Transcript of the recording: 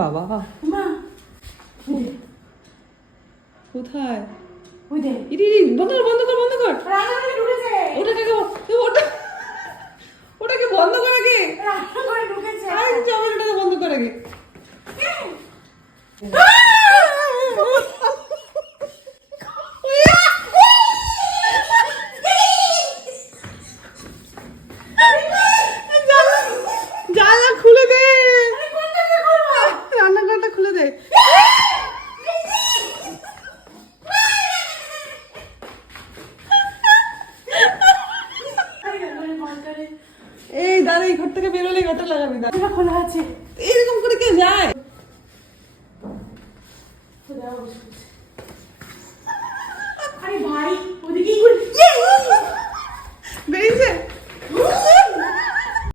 বাবা, মা কোথায়? ওই দে ইরি বন্ধ কর বন্ধ কর বন্ধ কর। রান্নাঘরে ঢুকেছে। ওটাকে ওটাকে বন্ধ কর আগে। রান্নাঘরে ঢুকেছে। আই যাবে, ওটাকে বন্ধ কর আগে। জানলা খুলে দে, রান্নাঘরটা খুলে দে। এই দাঁড়া, এই ঘর থেকে বেরোলে ঘরটা লাগাবি। দাঁড়া, খোলা আছে। এরকম করে কেউ যায়? খোলা আছে।